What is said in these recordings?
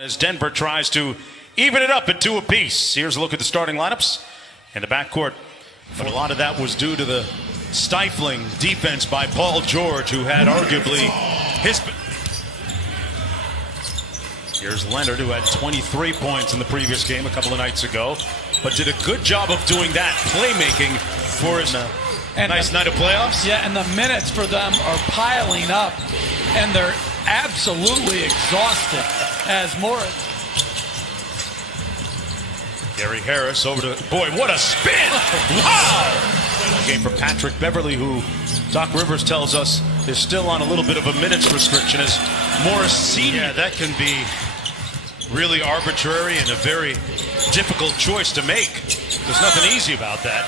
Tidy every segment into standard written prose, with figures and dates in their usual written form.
As Denver tries to even it up at 2 apiece. Here's a look at the starting lineups and the backcourt. But a lot of that was due to the stifling defense by Paul George, who had arguably his... Here's Leonard, who had 23 points in the previous game a couple of nights ago, but did a good job of doing that, playmaking for his nice night of playoffs. Yeah, and the minutes for them are piling up, and they're absolutely exhausted as Morris. Gary Harris over to, boy, what a spin! Wow! Game for Patrick Beverly, who Doc Rivers tells us is still on a little bit of a minutes restriction as Morris Senior. Yeah, that can be really arbitrary and a very difficult choice to make. There's nothing easy about that.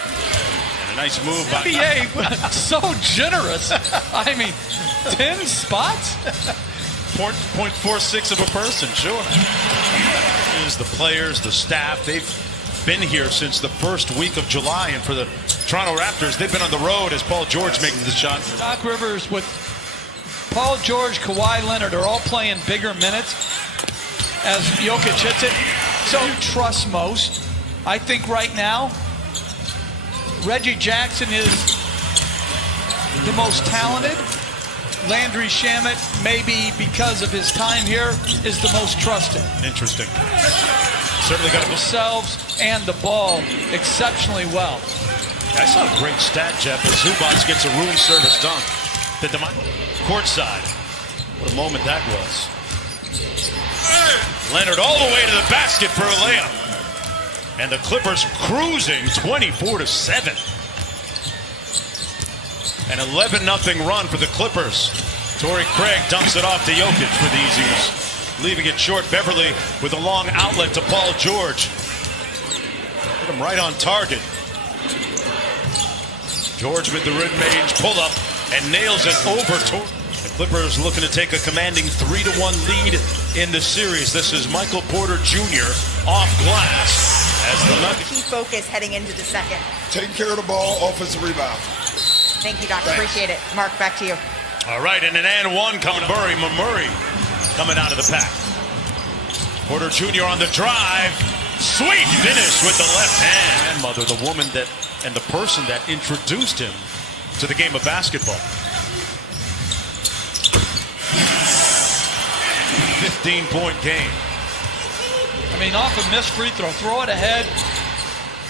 And a nice move by NBA, so generous. I mean, 10 spots? 0.46 of a person, sure. Is the players, the staff, they've been here since the first week of July, and for the Toronto Raptors, they've been on the road as Paul George making the shot. Doc Rivers with Paul George, Kawhi Leonard are all playing bigger minutes as Jokic hits it. So you trust most. I think right now, Reggie Jackson is the most talented. Landry Shamet, maybe because of his time here, is the most trusted. Interesting. Certainly got themselves and the ball exceptionally well. I saw a great stat, Jeff, as Zubac gets a room service dunk. Courtside. What a moment that was. Leonard all the way to the basket for a layup. And the Clippers cruising 24-7. An 11-0 run for the Clippers. Torrey Craig dumps it off to Jokic for the easiness. Leaving it short, Beverly with a long outlet to Paul George. Put him right on target. George with the mid-range pull-up and nails it over Torrey. The Clippers looking to take a commanding 3-1 lead in the series. This is Michael Porter Jr. off glass as the Nuggets. Key focus heading into the second. Taking care of the ball, offensive rebound. Thank you, Doc. Appreciate it. Mark, back to you. All right, and an and one coming. Murray coming out of the pack. Porter Jr. on the drive. Sweet finish with the left hand. Grandmother, the woman that and the person that introduced him to the game of basketball. 15-point game. I mean, off a missed free throw it ahead.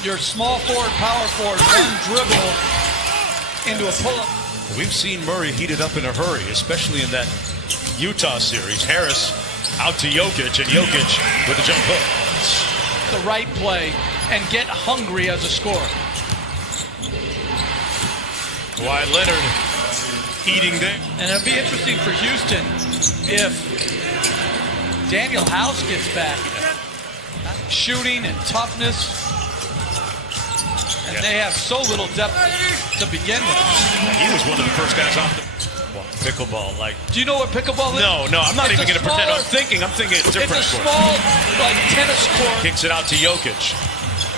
Your small forward, power forward, one dribble into a pull-up. We've seen Murray heated up in a hurry, especially in that Utah series. Harris out to Jokic, and Jokic with a jump hook. The right play and get hungry as a scorer. Kawhi Leonard eating there. And it'll be interesting for Houston if Daniel House gets back. Shooting and toughness. And they have so little depth to begin with. He was one of the first guys off the pickleball. Like, do you know what pickleball is? No, I'm not even going to pretend. I'm thinking it's different. It's a small, like, tennis court. Kicks it out to Jokic.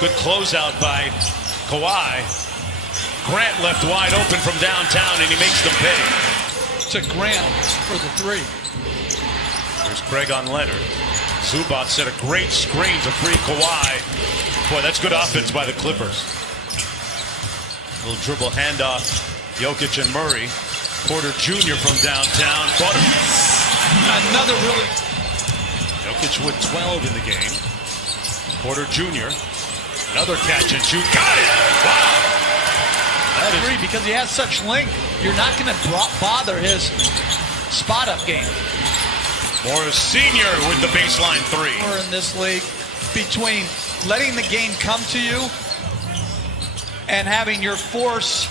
Good closeout by Kawhi. Grant left wide open from downtown, and he makes them pay. To Grant for the three. There's Craig on Leonard. Zubac set a great screen to free Kawhi. Boy, that's good offense by the Clippers. Little dribble handoff. Jokic and Murray. Porter Jr. from downtown. Another really... Jokic with 12 in the game. Porter Jr. Another catch and shoot. Got it! Wow! That is three because he has such length. You're not going to bother his spot-up game. Morris Senior with the baseline three. We're in this league between letting the game come to you and having your force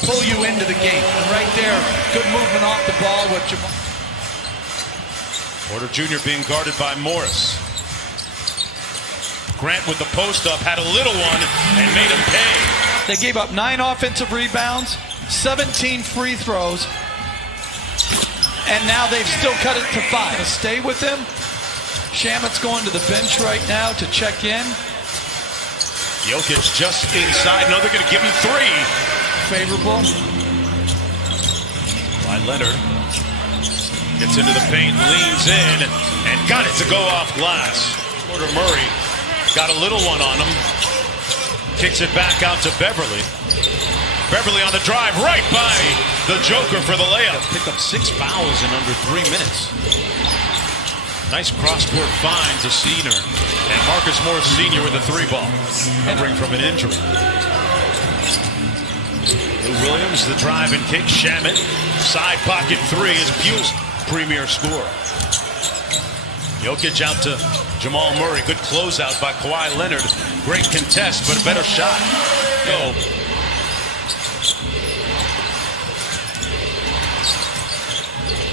pull you into the game. And right there, good movement off the ball. Porter Jr. being guarded by Morris. Grant with the post up, had a little one and made him pay. They gave up 9 offensive rebounds, 17 free throws, and now they've still cut it to 5. Stay with him. Shamet's going to the bench right now to check in. Jokic just inside. No, they're going to give him 3. Favorable. By Leonard. Gets into the paint, leans in, and got it to go off glass. Porter Murray got a little one on him. Kicks it back out to Beverly. Beverly on the drive, right by the Joker for the layup. Pick up 6 fouls in under 3 minutes. Nice cross-court finds a senior. And Marcus Morris Sr. with a 3-ball. Recovering from an injury. Lou Williams, the drive and kick. Shamet, side pocket 3 is Buell's premier score. Jokic out to Jamal Murray. Good closeout by Kawhi Leonard. Great contest, but a better shot. Go.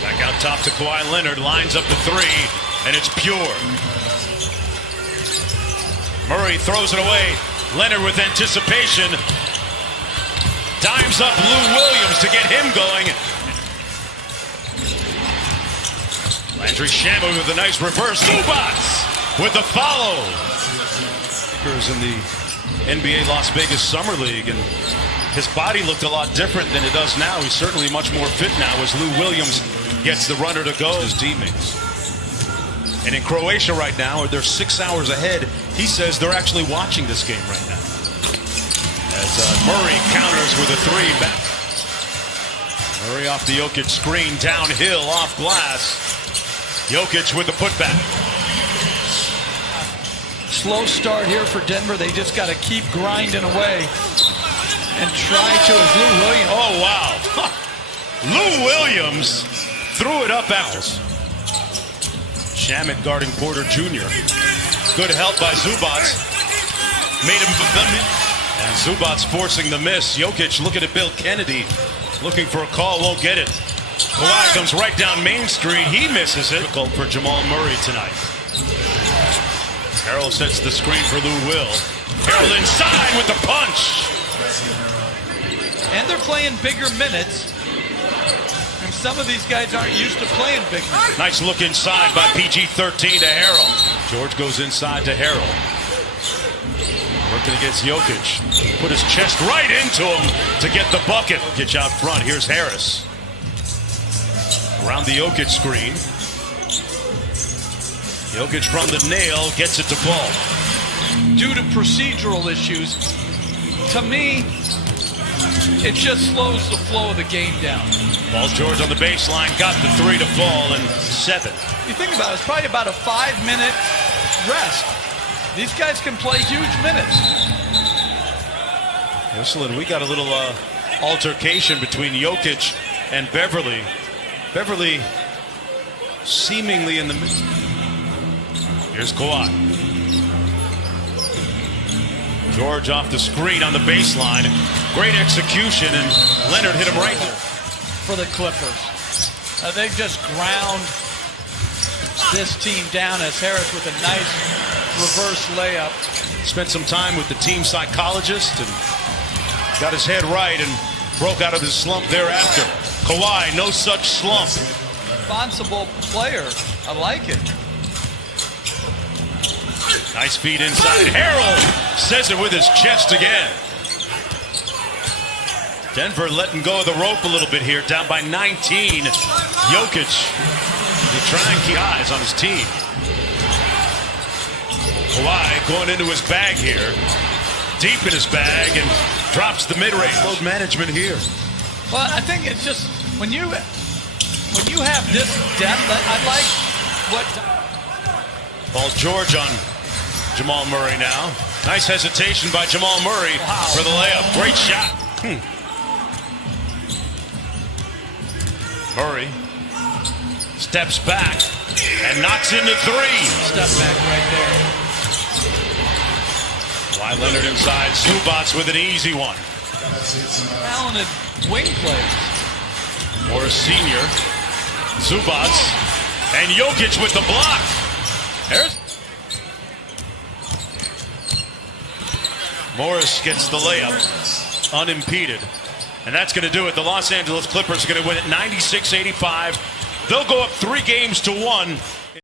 Back out top to Kawhi Leonard. Lines up the 3, and it's pure. Murray throws it away. Leonard with anticipation. Dimes up Lou Williams to get him going. Landry Shamet with a nice reverse. Zubats with the follow. In the NBA Las Vegas Summer League, and his body looked a lot different than it does now. He's certainly much more fit now as Lou Williams gets the runner to go. His teammates. And in Croatia right now, they're 6 hours ahead. He says they're actually watching this game right now. As Murray counters with a 3 back. Murray off the Jokic screen, downhill, off glass. Jokic with the putback. Slow start here for Denver. They just got to keep grinding away and try to, as Lou Williams. Oh, wow. Lou Williams threw it up out. Shamet guarding Porter Jr. Good help by Zubats. Made him. And Zubats forcing the miss. Jokic looking at Bill Kennedy. Looking for a call, won't get it. Kawhi comes right down Main Street. He misses it. Difficult for Jamal Murray tonight. Harrell sets the screen for Lou Will. Harrell inside with the punch. And they're playing bigger minutes. And some of these guys aren't used to playing big minutes. Nice look inside by PG-13 to Harrell. George goes inside to Harrell. Working against Jokic. Put his chest right into him to get the bucket. Jokic out front. Here's Harris. Around the Jokic screen. Jokic from the nail gets it to fall. Due to procedural issues, to me, it just slows the flow of the game down. Paul George on the baseline, got the 3 to fall in 7. You think about it, it's probably about a 5-minute rest. These guys can play huge minutes. Listen, we got a little altercation between Jokic and Beverly. Beverly seemingly in the middle. Here's Kawhi. George off the screen on the baseline. Great execution, and Leonard hit him right there. For the Clippers. They just ground this team down as Harris with a nice reverse layup. Spent some time with the team psychologist and got his head right and broke out of his slump thereafter. Kawhi, no such slump. Responsible player. I like it. Nice feed inside. Harrell says it with his chest again. Denver letting go of the rope a little bit here, down by 19. Jokic, he trying to keep eyes on his team. Kawhi going into his bag here, deep in his bag, and drops the mid-range. Load management here. Well, I think it's just when you have this depth, I like what Paul George on Jamal Murray now. Nice hesitation by Jamal Murray for the layup. Great shot. Murray steps back and knocks into 3. Step back right there. Kawhi Leonard inside. Zubats with an easy one. Talented wing plays. Morris Sr. Zubats. And Jokic with the block. There's Morris gets the layup unimpeded. And that's going to do it. The Los Angeles Clippers are going to win it 96-85. They'll go up 3 games to 1.